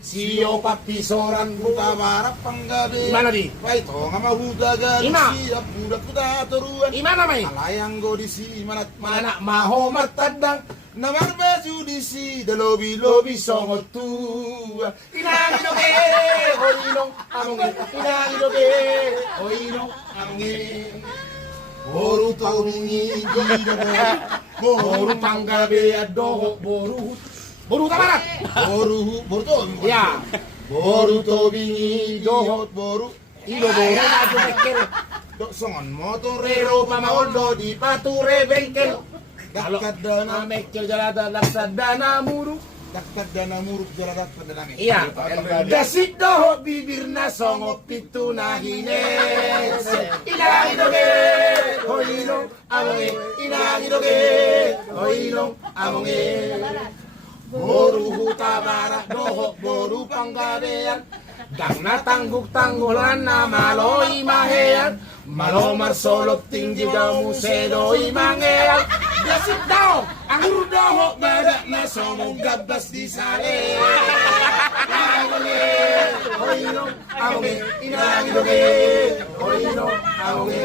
Siyo papi soran Buka barak panggabe. Imana di? Paito nga mahudaga. Ima. Siya budak kuda turuan. Imana may? Alayang go di si manat Mana maho matadang Namar baju di si da lobi songot tua. Inangidoge Hoinong amonge Inangidoge Hoinong amonge Boru tau mingi Boru panggabe adoho Boru tamarat boru to. Ya Boru to bingi dohot boru. Ido boru naju bekel Dok songon motor Rero pamaoldo di pature bengkel Kalau Dakat dana Mekil jalada laksadana muru dakat dana muruk jaradat pendenange. Iya, dasik doho bibirna songo pitu nahine. Inagidoge, hoino amonge. Inagidoge, hoino amonge. Boru hutabara doho boru panggabean. Dang na tangguk-tanggulan na maloi mahean. Malomar solot tinggi damu sedoi mangean. Dasik doho, anggur doho badak na songo gabas di sale. Hoino amonge, inagidoge, hoino amonge.